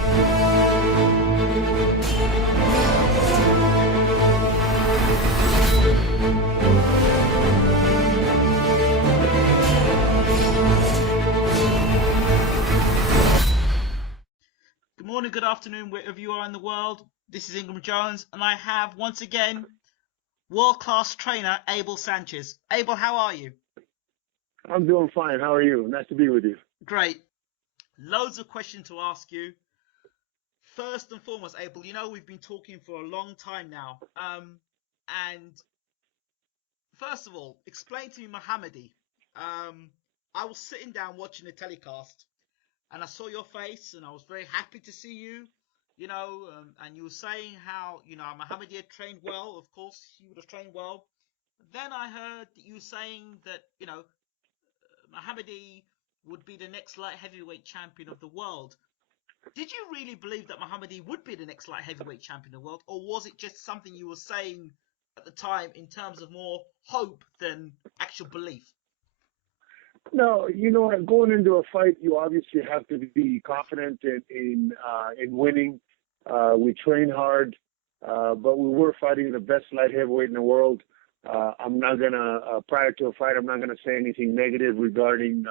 Good morning, good afternoon, wherever you are in the world. This is Ingram Jones, and I have, once again, world-class trainer Abel Sanchez. Abel, how are you? I'm doing fine. How are you? Nice to be with you. Great. Loads of questions to ask you. First and foremost, Abel, you know we've been talking for a long time now. And first of all, explain to me Mohamed. I was sitting down watching the telecast, and I saw your face, and I was very happy to see you. And you were saying how, Mohamed had trained well. Of course, he would have trained well. Then I heard you saying that, Mohamed would be the next light heavyweight champion of the world. Did you really believe that Mohamed would be the next light heavyweight champion of the world? Or was it just something you were saying at the time in terms of more hope than actual belief? No, going into a fight, you obviously have to be confident in winning. We train hard, but we were fighting the best light heavyweight in the world. I'm not gonna prior to a fight, I'm not gonna say anything negative regarding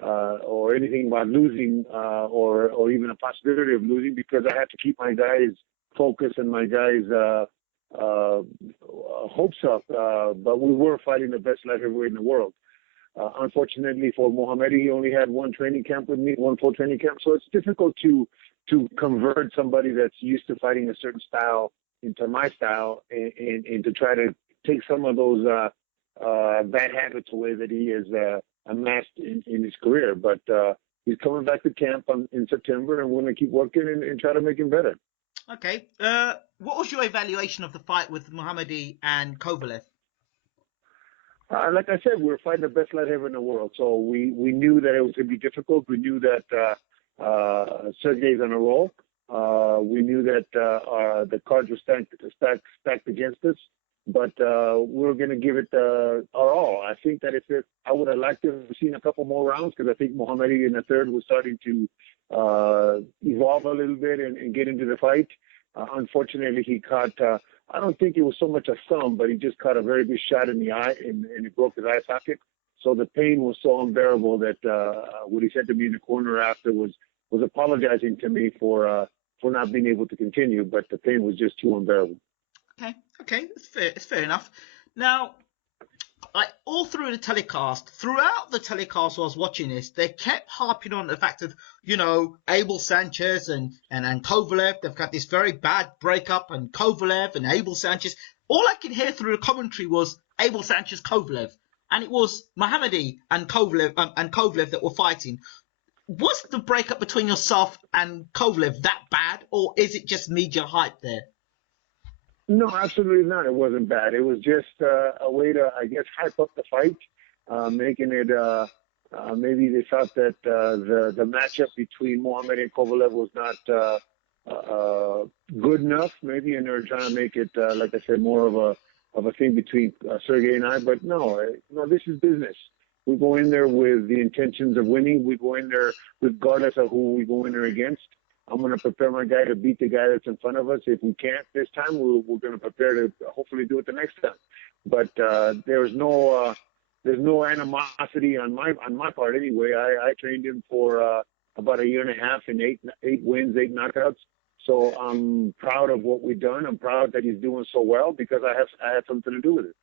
or anything about losing or even a possibility of losing, because I have to keep my guys focused and my guys hopes up. But we were fighting the best light heavyweight in the world. Unfortunately for Mohamed, he only had one training camp with me, one full training camp. So it's difficult to convert somebody that's used to fighting a certain style into my style and to try to take some of those bad habits away that he has amassed in his career. But he's coming back to camp in September, and we're going to keep working and try to make him better. Okay. What was your evaluation of the fight with Mohamed and Kovalev? Like I said, we were fighting the best light heavyweight in the world, so we knew that it was going to be difficult. We knew that Sergey's on a roll. We knew that the cards were stacked against us, but we're going to give it our all. I think that I would have liked to have seen a couple more rounds, because I think Mohamed in the third was starting to evolve a little bit and get into the fight. Unfortunately, he caught. I don't think it was so much a thumb, but he just caught a very good shot in the eye, and it broke his eye socket. So the pain was so unbearable that what he said to me in the corner after was apologizing to me for not being able to continue, but the pain was just too unbearable. Okay, it's fair enough. Now, all through the telecast, throughout the telecast, I was watching this, they kept harping on the fact of, Abel Sanchez and Kovalev, they've got this very bad breakup, and Kovalev and Abel Sanchez. All I could hear through the commentary was Abel Sanchez, Kovalev, and it was Mohamed and Kovalev that were fighting. Was the breakup between yourself and Kovalev that bad, or is it just media hype there? No, absolutely not. It wasn't bad. It was just a way to, I guess, hype up the fight, making it. Maybe they thought that the matchup between Mohamed and Kovalev was not good enough, maybe, and they're trying to make it, like I said, more of a thing between Sergey and I. But no, this is business. We go in there with the intentions of winning. We go in there regardless of who we go in there against. I'm going to prepare my guy to beat the guy that's in front of us. If we can't this time, we're going to prepare to hopefully do it the next time. But there's no animosity on my part anyway. I trained him for about a year and a half and eight wins, 8 knockouts. So I'm proud of what we've done. I'm proud that he's doing so well, because I have something to do with it.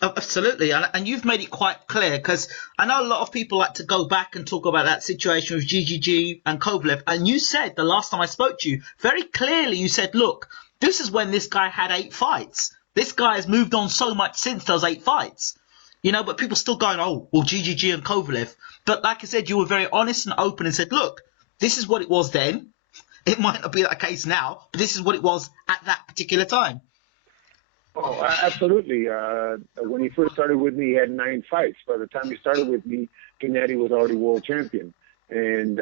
Oh, absolutely, and you've made it quite clear, because I know a lot of people like to go back and talk about that situation with GGG and Kovalev, and you said the last time I spoke to you, very clearly you said, look, this is when this guy had 8 fights. This guy has moved on so much since those 8 fights. But people still going, oh, well, GGG and Kovalev. But like I said, you were very honest and open and said, look, this is what it was then. It might not be that case now, but this is what it was at that particular time. Oh, absolutely. When he first started with me, he had 9 fights. By the time he started with me, Gennady was already world champion. And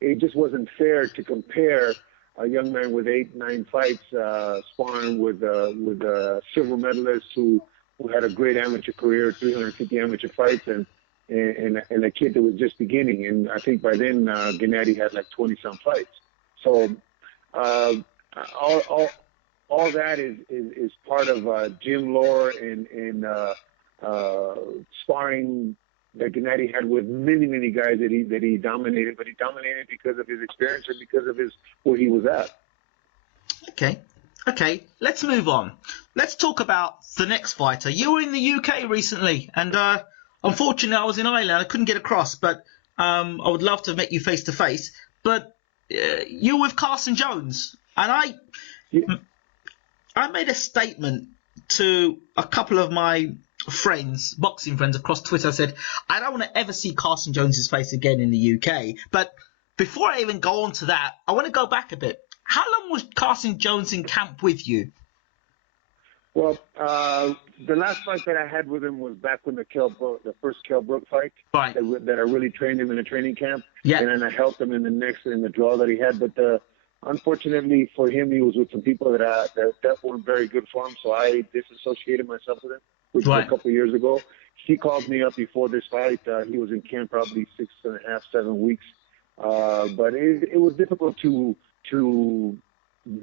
it just wasn't fair to compare a young man with 8, 9 fights sparring with a silver medalist who had a great amateur career, 350 amateur fights, and and a kid that was just beginning. And I think by then Gennady had like 20-some fights. So all that is part of gym lore and sparring that Gennady had with many guys that he dominated, but he dominated because of his experience or because of where he was at. Okay, let's move on. Let's talk about the next fighter. You were in the UK recently, and unfortunately I was in Ireland. I couldn't get across, but I would love to meet you face to face. But you're with Carson Jones, and I made a statement to a couple of my friends, boxing friends across Twitter. I said, I don't want to ever see Carson Jones's face again in the UK. But before I even go on to that, I want to go back a bit. How long was Carson Jones in camp with you? Well, the last fight that I had with him was back when the first Kell Brook fight, right, that I really trained him in a training camp. Yeah. And then I helped him in the draw that he had. But unfortunately for him, he was with some people that weren't very good for him. So I disassociated myself with him, which was a couple of years ago. He called me up before this fight. He was in camp probably 6.5, 7 weeks. But it was difficult to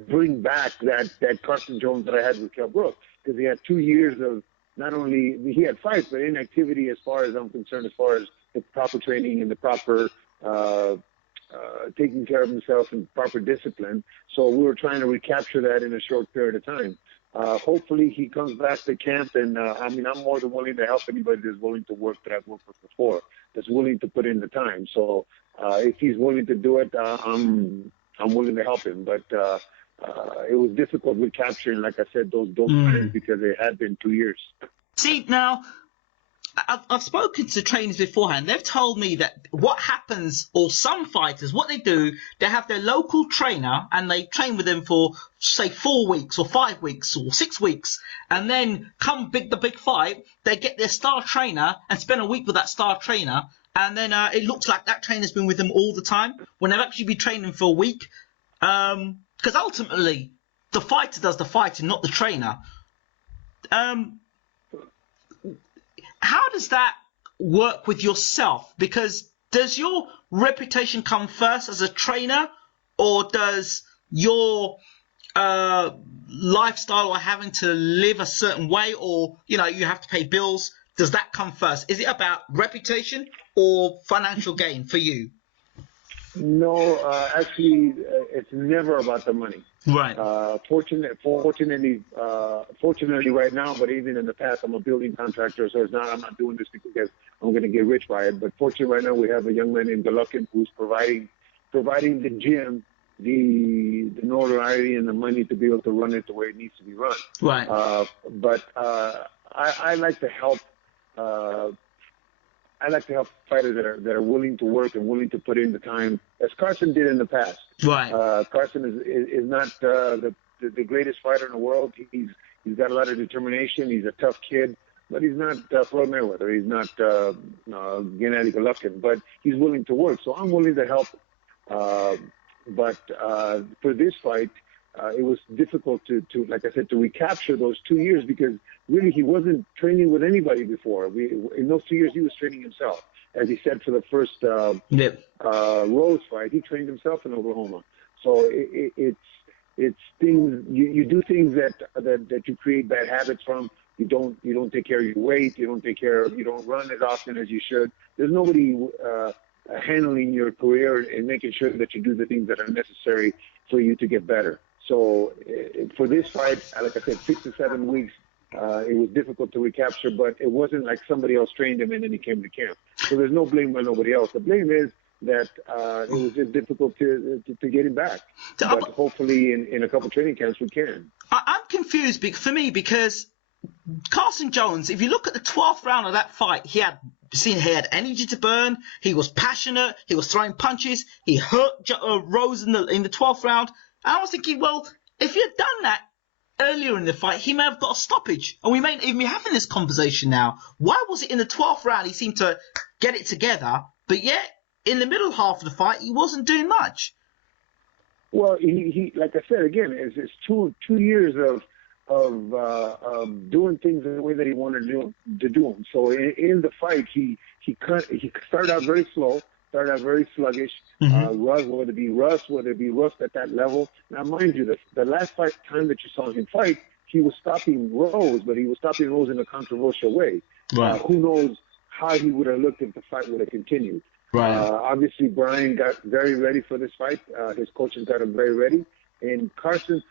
bring back that Carson Jones that I had with Kell Brook, because he had 2 years of not only he had fights, but inactivity as far as I'm concerned, as far as the proper training and the proper taking care of himself and proper discipline. So we were trying to recapture that in a short period of time. Hopefully he comes back to camp, and I'm more than willing to help anybody that's willing to work that I've worked with before, that's willing to put in the time. So if he's willing to do it, I'm willing to help him. But it was difficult recapturing, like I said, those times, because it had been 2 years. See, now, I've spoken to trainers beforehand. They've told me that what happens, or some fighters, what they do, they have their local trainer and they train with them for, say, 4 weeks or 5 weeks or 6 weeks. And then come the big fight, they get their star trainer and spend a week with that star trainer. And then it looks like that trainer's been with them all the time when they've actually been training for a week. Because ultimately, the fighter does the fighting, not the trainer. How does that work with yourself? Because does your reputation come first as a trainer, or does your lifestyle or having to live a certain way, or you have to pay bills, does that come first? Is it about reputation or financial gain for you? No, actually, it's never about the money. Right. Fortunately, right now, but even in the past, I'm a building contractor, so I'm not doing this because I'm going to get rich by it. But fortunately, right now, we have a young man named Golovkin who's providing the gym the notoriety and the money to be able to run it the way it needs to be run. Right. But I like to help. I like to help fighters that are willing to work and willing to put in the time, as Carson did in the past. Right. Carson is not the greatest fighter in the world. He's got a lot of determination. He's a tough kid, but he's not Floyd Mayweather. He's not Gennady Golovkin, but he's willing to work. So I'm willing to help. But for this fight, it was difficult to, like I said, to recapture those 2 years, because really he wasn't training with anybody before. In those 2 years, he was training himself. As he said, for the first Rose fight, he trained himself in Oklahoma. So it's things, you do things that you create bad habits from. You don't take care of your weight. You don't run as often as you should. There's nobody handling your career and making sure that you do the things that are necessary for you to get better. So for this fight, like I said, 6 to 7 weeks, it was difficult to recapture, but it wasn't like somebody else trained him and then he came to camp. So there's no blame by nobody else. The blame is that it was just difficult to get him back. But hopefully in a couple training camps we can. I'm confused because Carson Jones, if you look at the 12th round of that fight, he had energy to burn. He was passionate. He was throwing punches. He hurt Rose in the 12th round. And I was thinking, well, if he had done that earlier in the fight, he may have got a stoppage. And we may even be having this conversation now. Why was it in the 12th round he seemed to get it together, but yet in the middle half of the fight he wasn't doing much? Well, he like I said again, it's 2 years of doing things in the way that he wanted to do them. So in the fight, he started out very slow, started out very sluggish. Whether it be Rust at that level. Now, mind you, the last time that you saw him fight, he was stopping Rose, but he was stopping Rose in a controversial way. Right. Who knows how he would have looked if the fight would have continued. Right. Obviously, Brian got very ready for this fight. His coaches got him very ready. And Carson,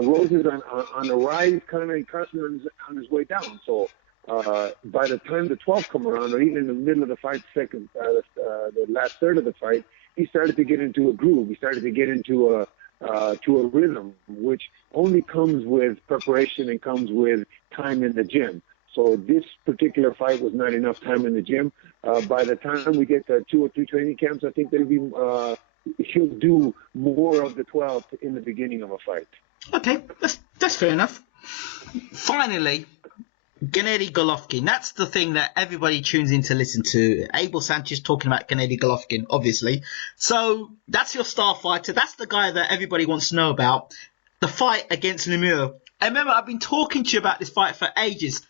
Rose is on the rise, kind of, Carson on his way down. So by the time the 12th come around, or even in the middle of the fight, the last third of the fight, he started to get into a groove. He started to get into a rhythm, which only comes with preparation and comes with time in the gym. So this particular fight was not enough time in the gym. By the time we get to 2 or 3 training camps, I think he'll do more of the 12 in the beginning of a fight. Okay, that's fair enough. Finally, Gennady Golovkin. That's the thing that everybody tunes in to listen to. Abel Sanchez talking about Gennady Golovkin, obviously. So that's your star fighter. That's the guy that everybody wants to know about. The fight against Lemieux. And remember, I've been talking to you about this fight for ages.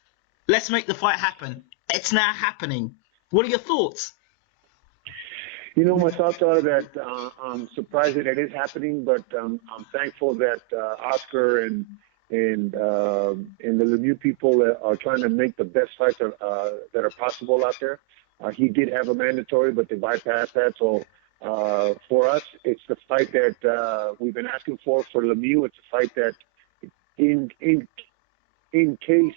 Let's make the fight happen. It's now happening. What are your thoughts? My thoughts are that I'm surprised that it is happening, but I'm thankful that Oscar and the Lemieux people are trying to make the best fights that are possible out there. He did have a mandatory, but they bypassed that. So for us, it's the fight that we've been asking for Lemieux. It's a fight that, in case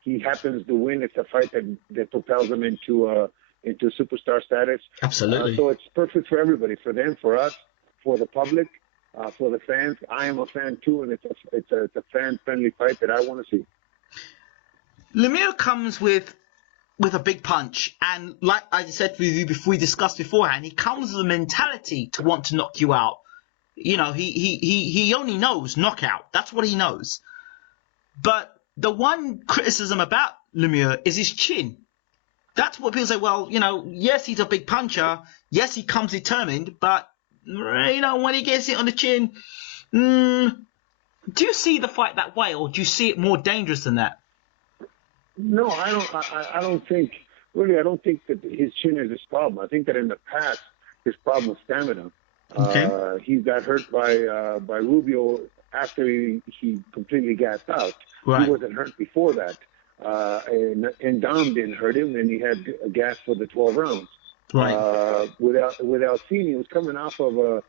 he happens to win, it's a fight that propels him into superstar status. Absolutely. So it's perfect for everybody, for them, for us, for the public, for the fans. I am a fan too, and it's a fan-friendly fight that I want to see. Lemieux comes with a big punch, and like I said with you before, we discussed beforehand, he comes with a mentality to want to knock you out. He only knows knockout. That's what he knows. But the one criticism about Lemieux is his chin. That's what people say, well, yes, he's a big puncher. Yes, he comes determined. But, when he gets it on the chin, do you see the fight that way, or do you see it more dangerous than that? No, I don't think that his chin is his problem. I think that in the past, his problem was stamina. Okay. He got hurt by Rubio after he completely gassed out. Right. He wasn't hurt before that. And Dom didn't hurt him, and he had a gas for the 12 rounds. Right. With Alcini, he was coming off of a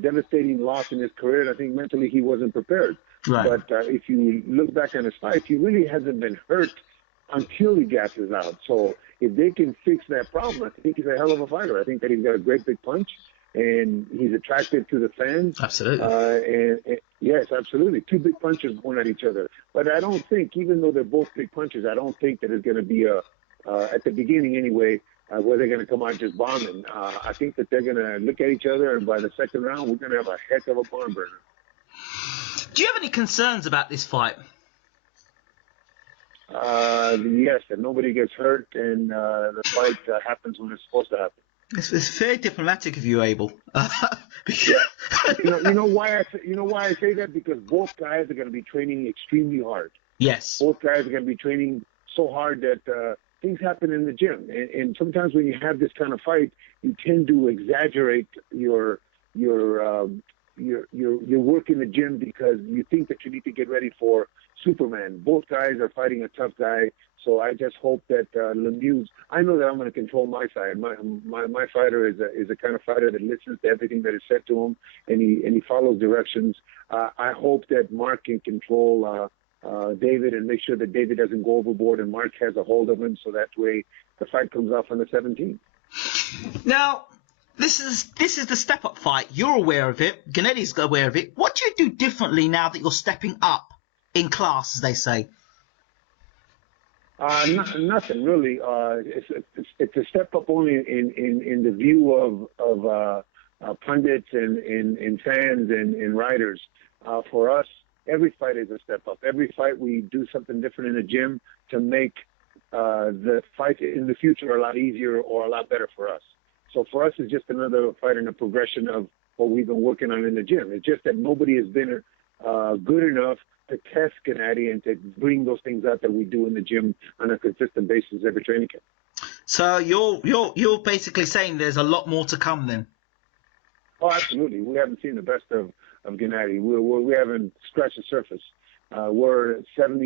devastating loss in his career, and I think mentally he wasn't prepared. Right. But if you look back on his fight, he really hasn't been hurt until he gasses out. So if they can fix that problem, I think he's a hell of a fighter. I think that he's got a great big punch, and he's attractive to the fans. Absolutely. And yes, absolutely. 2 big punchers going at each other. But I don't think, even though they're both big punchers, I don't think that it's going to be at the beginning anyway, where they're going to come out just bombing. I think that they're going to look at each other, and by the second round, we're going to have a heck of a barn burner. Do you have any concerns about this fight? Yes, that nobody gets hurt, and the fight happens when it's supposed to happen. It's very diplomatic of you, Abel. Yeah. You know why I say that? Because both guys are going to be training extremely hard. Yes. Both guys are going to be training so hard that things happen in the gym, and sometimes when you have this kind of fight, you tend to exaggerate your work in the gym because you think that you need to get ready for Superman. Both guys are fighting a tough guy, so I just hope that Lemieux. I know that I'm going to control my side. My fighter is a kind of fighter that listens to everything that is said to him, and he follows directions. I hope that Mark can control David and make sure that David doesn't go overboard and Mark has a hold of him, so that way the fight comes off on the 17th. Now, this is the step-up fight. You're aware of it. Gennady's aware of it. What do you do differently now that you're stepping up in class, as they say? Nothing really. It's a step up only in the view of pundits and fans and writers. For us, every fight is a step up. Every fight we do something different in the gym to make the fight in the future a lot easier or a lot better for us. So for us, it's just another fight in a progression of what we've been working on in the gym. It's just that nobody has been good enough to test Gennady and to bring those things out that we do in the gym on a consistent basis every training camp. So you're basically saying there's a lot more to come then? Oh, absolutely. We haven't seen the best of Gennady. We haven't scratched the surface. We're 75%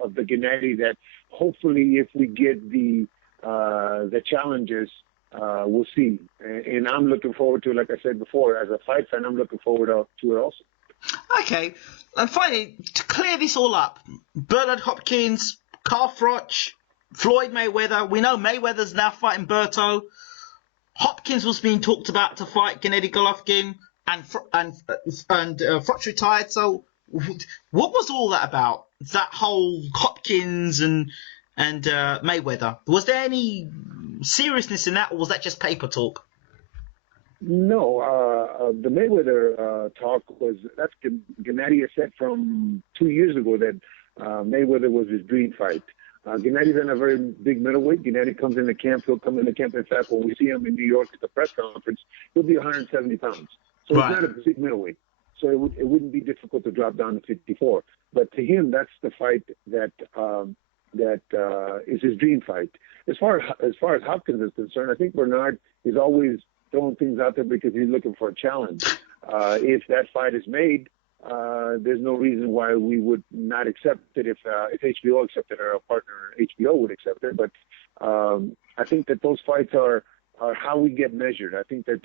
of the Gennady that hopefully, if we get the challenges, we'll see. And I'm looking forward to it. Like I said before, as a fight fan, I'm looking forward to it also. Okay. And finally, to clear this all up, Bernard Hopkins, Carl Froch, Floyd Mayweather. We know Mayweather's now fighting Berto. Hopkins was being talked about to fight Gennady Golovkin, and Froch retired. So what was all that about? That whole Hopkins and Mayweather. Was there any seriousness in that, or was that just paper talk? No, the Mayweather talk that's Gennady has said from 2 years ago that Mayweather was his dream fight. Gennady's in a very big middleweight. Gennady comes into camp. He'll come into camp. In fact, when we see him in New York at the press conference, he'll be 170 pounds. So Right. He's not a big middleweight. So it wouldn't be difficult to drop down to 54. But to him, that's the fight that is his dream fight. As far as Hopkins is concerned, I think Bernard is always throwing things out there because he's looking for a challenge. If that fight is made, there's no reason why we would not accept it if HBO accepted it or our partner HBO would accept it. But I think that those fights are how we get measured. I think that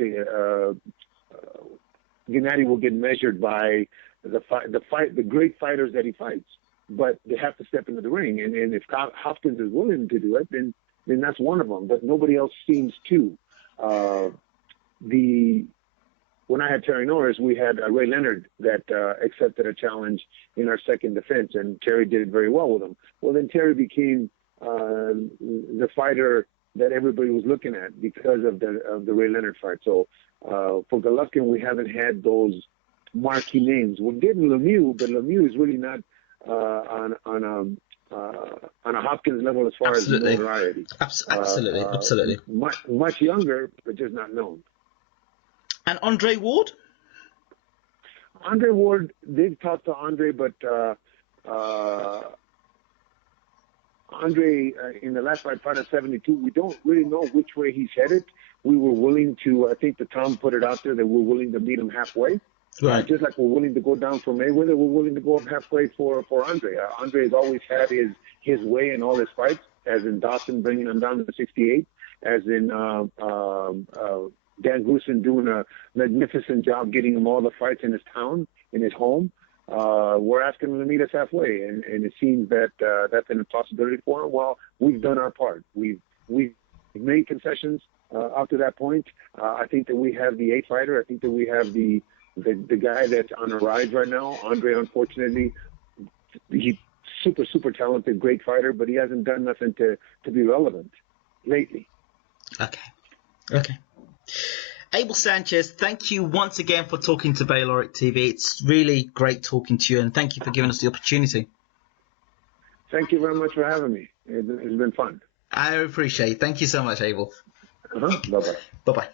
Gennady will get measured by the great fighters that he fights. But they have to step into the ring, and if Hopkins is willing to do it, then that's one of them. But nobody else seems to. When I had Terry Norris, we had Ray Leonard that accepted a challenge in our second defense, and Terry did it very well with him. Well, then Terry became the fighter that everybody was looking at because of the Ray Leonard fight. So for Golovkin, we haven't had those marquee names. We're getting Lemieux, but Lemieux is really not on a Hopkins level as far as notoriety. Absolutely. Much younger, but just not known. And Andre Ward? Andre Ward, they've talked to Andre, but Andre, in the last fight at 72, we don't really know which way he's headed. We were willing to, I think the Tom put it out there that we're willing to meet him halfway. Right. Just like we're willing to go down for Mayweather, we're willing to go up halfway for Andre. Andre has always had his way in all his fights, as in Dawson bringing him down to 68, as in Dan Goossen doing a magnificent job getting him all the fights in his town, in his home. We're asking him to meet us halfway, and it seems that that's an impossibility for him. Well, we've done our part. We've made concessions up to that point. I think that we have the A fighter. I think that we have the guy that's on a rise right now. Andre, unfortunately, he's super talented, great fighter, but he hasn't done nothing to be relevant lately. Okay. Abel Sanchez, thank you once again for talking to Bayloric TV. It's really great talking to you, and thank you for giving us the opportunity. Thank you very much for having me. It's been fun. I appreciate it. Thank you so much, Abel. Bye-bye. Bye-bye.